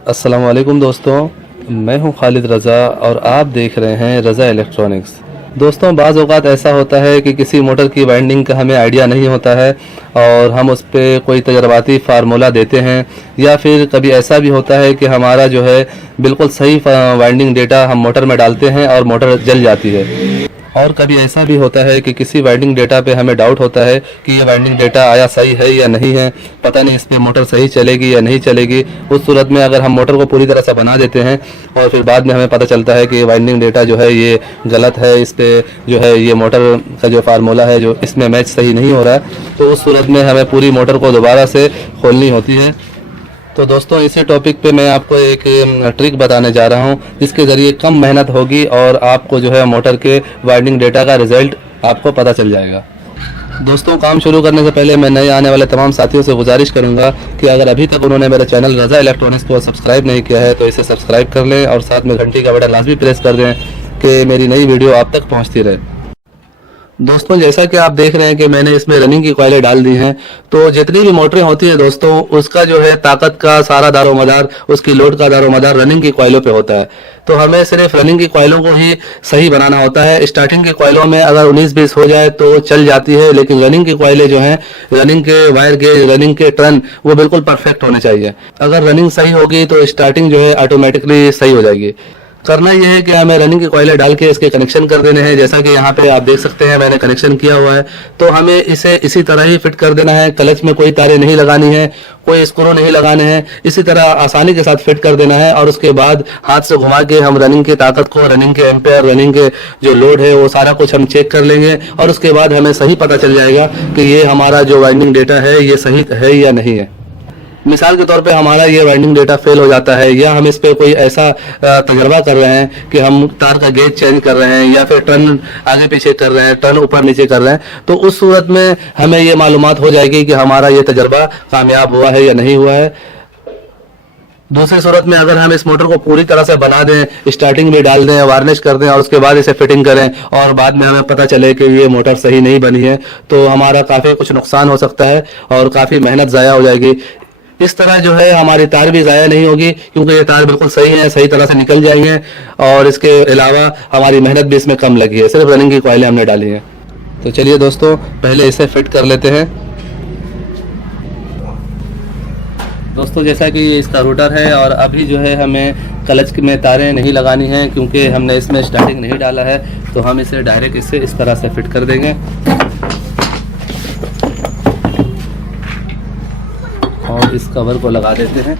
अस्सलाम वालेकुम दोस्तों, मैं हूं खालिद रज़ा और आप देख रहे हैं रज़ा इलेक्ट्रॉनिक्स। दोस्तों, बाज़ औक़ात ऐसा होता है कि किसी मोटर की वाइंडिंग का हमें आइडिया नहीं होता है और हम उस पे कोई तजर्बाती फार्मूला देते हैं, या फिर कभी ऐसा भी होता है कि हमारा जो है बिल्कुल सही वाइंडिंग डेटा हम मोटर में डालते हैं और मोटर जल जाती है। और कभी ऐसा भी होता है कि किसी वाइंडिंग डेटा पे हमें डाउट होता है कि ये वाइंडिंग डेटा आया सही है या नहीं है, पता नहीं इस पर मोटर सही चलेगी या नहीं चलेगी। उस सूरत में अगर हम मोटर को पूरी तरह से बना देते हैं और फिर बाद में हमें पता चलता है कि ये वाइंडिंग डेटा जो है ये गलत है, इस पर जो है ये मोटर का जो फार्मूला है जो इसमें मैच सही नहीं हो रहा है, तो उस सूरत में हमें पूरी मोटर को दोबारा से खोलनी होती है। तो दोस्तों, इसी टॉपिक पे मैं आपको एक ट्रिक बताने जा रहा हूं जिसके ज़रिए कम मेहनत होगी और आपको जो है मोटर के वाइंडिंग डेटा का रिज़ल्ट आपको पता चल जाएगा। दोस्तों, काम शुरू करने से पहले मैं नए आने वाले तमाम साथियों से गुजारिश करूंगा कि अगर अभी तक उन्होंने मेरा चैनल रज़ा इलेक्ट्रॉनिक्स को सब्सक्राइब नहीं किया है तो इसे सब्सक्राइब कर लें और साथ में घंटी का बटन लाजमी प्रेस कर दें कि मेरी नई वीडियो आप तक पहुँचती रहे। दोस्तों, जैसा कि आप देख रहे हैं कि मैंने इसमें रनिंग की कॉइलें डाल दी हैं, तो जितनी भी मोटरें होती हैं दोस्तों, उसका जो है ताकत का सारा दारोमदार, उसकी लोड का दारोमदार रनिंग की कॉइलों पे होता है। तो हमें सिर्फ रनिंग की कॉइलों को ही सही बनाना होता है। स्टार्टिंग की कॉइलों में अगर 19-20 हो जाए तो चल जाती है, लेकिन रनिंग की कॉइलें जो हैं, रनिंग के वायर गेज, रनिंग के टर्न, वो बिल्कुल परफेक्ट होने चाहिए। अगर रनिंग सही होगी तो स्टार्टिंग जो है ऑटोमेटिकली सही हो जाएगी। करना यह है कि हमें रनिंग की कॉइलें डाल के इसके कनेक्शन कर देने हैं। जैसा कि यहाँ पे आप देख सकते हैं मैंने कनेक्शन किया हुआ है, तो हमें इसे इसी तरह ही फिट कर देना है। क्लच में कोई तारें नहीं लगानी है, कोई स्क्रू नहीं लगाने हैं, इसी तरह आसानी के साथ फिट कर देना है। और उसके बाद हाथ से घुमा के हम रनिंग की ताकत को, रनिंग के एम्पेयर, रनिंग के जो लोड है वो सारा कुछ हम चेक कर लेंगे और उसके बाद हमें सही पता चल जाएगा कि ये हमारा जो वाइंडिंग डेटा है ये सही है या नहीं है। मिसाल के तौर पे हमारा ये वाइंडिंग डेटा फेल हो जाता है, या हम इस पे कोई ऐसा तजर्बा कर रहे हैं कि हम तार का गेज चेंज कर रहे हैं या फिर टर्न आगे पीछे कर रहे हैं, टर्न ऊपर नीचे कर रहे हैं, तो उस सूरत में हमें ये मालूमात हो जाएगी कि हमारा ये तजर्बा कामयाब हुआ है या नहीं हुआ है। दूसरी सूरत में अगर हम इस मोटर को पूरी तरह से बना दें, स्टार्टिंग में डाल दें, वार्निश कर दें और उसके बाद इसे फिटिंग करें और बाद में हमें पता चले कि ये मोटर सही नहीं बनी है, तो हमारा काफ़ी कुछ नुकसान हो सकता है और काफ़ी मेहनत ज़ाया हो जाएगी। इस तरह जो है हमारी तार भी ज़ाया नहीं होगी, क्योंकि ये तार बिल्कुल सही है, सही तरह से निकल जाएंगे और इसके अलावा हमारी मेहनत भी इसमें कम लगी है, सिर्फ रनिंग की कॉइलें हमने डाली हैं। तो चलिए दोस्तों, पहले इसे फिट कर लेते हैं। दोस्तों, जैसा कि ये इसका रोटर है और अभी जो है हमें क्लच में तारें नहीं लगानी हैं, क्योंकि हमने इसमें स्टार्टिंग नहीं डाला है, तो हम इसे डायरेक्ट इसे इस तरह से फिट कर देंगे और इस कवर को लगा देते हैं।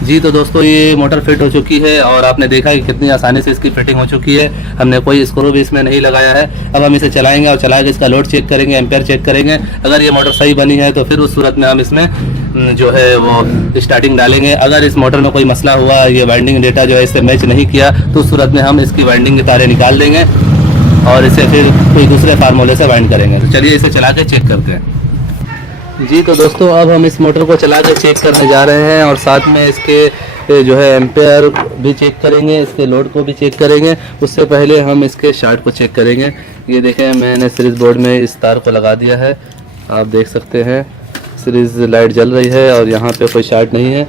जी, तो दोस्तों, ये मोटर फिट हो चुकी है और आपने देखा कि कितनी आसानी से इसकी फिटिंग हो चुकी है। हमने कोई स्क्रू भी इसमें नहीं लगाया है। अब हम इसे चलाएंगे और चला के इसका लोड चेक करेंगे, एम्पेयर चेक करेंगे। अगर ये मोटर सही बनी है तो फिर उस सूरत में हम इसमें जो है वो स्टार्टिंग डालेंगे। अगर इस मोटर में कोई मसला हुआ, ये वाइंडिंग डेटा जो है इससे मैच नहीं किया, तो उस सूरत में हम इसकी वाइंडिंग की तारें निकाल देंगे और इसे फिर कोई दूसरे फार्मूले से वाइंड करेंगे। तो चलिए इसे चला के चेक करते हैं। जी, तो दोस्तों, अब हम इस मोटर को चला कर चेक करने जा रहे हैं और साथ में इसके जो है एम्पेयर भी चेक करेंगे, इसके लोड को भी चेक करेंगे। उससे पहले हम इसके शार्ट को चेक करेंगे। ये देखें, मैंने सीरीज़ बोर्ड में इस तार को लगा दिया है, आप देख सकते हैं सीरीज़ लाइट जल रही है और यहाँ पे कोई शार्ट नहीं है।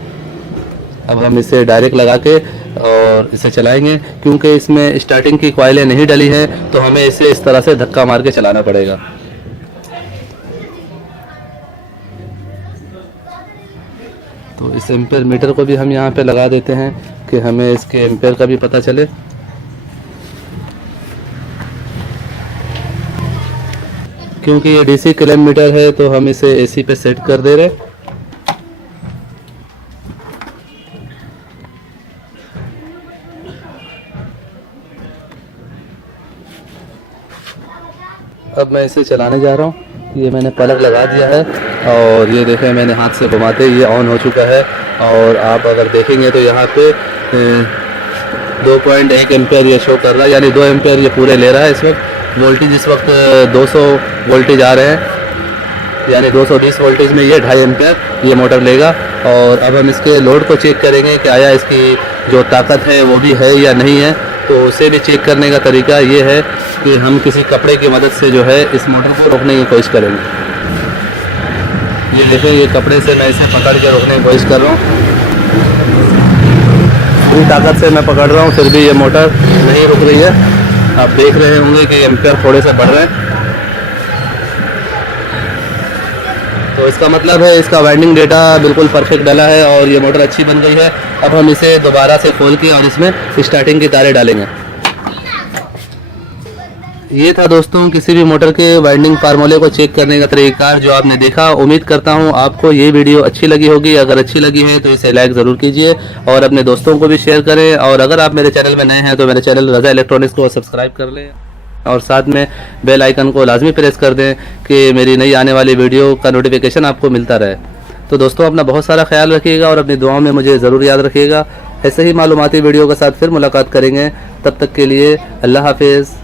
अब हम इसे डायरेक्ट लगा के और इसे चलाएंगे, क्योंकि इसमें स्टार्टिंग की कॉइलें नहीं डली हैं, तो हमें इसे इस तरह से धक्का मार के चलाना पड़ेगा। तो इस एम्पेयर मीटर को भी हम यहाँ पे लगा देते हैं कि हमें इसके एम्पेयर का भी पता चले। क्योंकि ये डीसी किलोमीटर है तो हम इसे एसी पे सेट कर दे रहे। अब मैं इसे चलाने जा रहा हूँ। ये मैंने प्लग लगा दिया है और ये देखें मैंने हाथ से घुमाते ये ऑन हो चुका है। और आप अगर देखेंगे तो यहाँ पे 2.1 एम्पेयर ये शो कर रहा है, यानी 2 एम्पेयर ये पूरे ले रहा है इस वक्त। वोल्टेज इस वक्त 200 वोल्टेज आ रहे हैं, यानी 220 वोल्टेज में ये 2.5 एम्पेयर ये मोटर लेगा। और अब हम इसके लोड को चेक करेंगे कि आया इसकी जो ताकत है वो भी है या नहीं है। तो उसे भी चेक करने का तरीका ये है कि हम किसी कपड़े की मदद से जो है इस मोटर को रोकने की कोशिश करेंगे। ये देखें, ये कपड़े से मैं इसे पकड़ के रोकने की कोशिश कर रहा हूँ। पूरी ताकत से मैं पकड़ रहा हूँ, फिर भी ये मोटर नहीं रुक रही है। आप देख रहे होंगे कि एम्पेयर थोड़े से बढ़ रहे हैं। तो इसका मतलब है इसका वाइंडिंग डेटा बिल्कुल परफेक्ट डाला है और ये मोटर अच्छी बन गई है। अब हम इसे दोबारा से खोल के और इसमें स्टार्टिंग की तारें डालेंगे। ये था दोस्तों किसी भी मोटर के वाइंडिंग फार्मूले को चेक करने का तरीका जो आपने देखा। उम्मीद करता हूँ आपको ये वीडियो अच्छी लगी होगी। अगर अच्छी लगी है तो इसे लाइक ज़रूर कीजिए और अपने दोस्तों को भी शेयर करें। और अगर आप मेरे चैनल में नए हैं तो मेरे चैनल रज़ा इलेक्ट्रॉनिक्स को सब्सक्राइब कर लें और साथ में बेल आइकन को लाजमी प्रेस कर दें कि मेरी नई आने वाली वीडियो का नोटिफिकेशन आपको मिलता रहे। तो दोस्तों अपना बहुत सारा ख्याल रखिएगा और अपनी दुआओं में मुझे ज़रूर याद रखिएगा। ऐसे ही मालूमाती वीडियो के साथ फिर मुलाकात करेंगे। तब तक के लिए अल्लाह हाफिज़।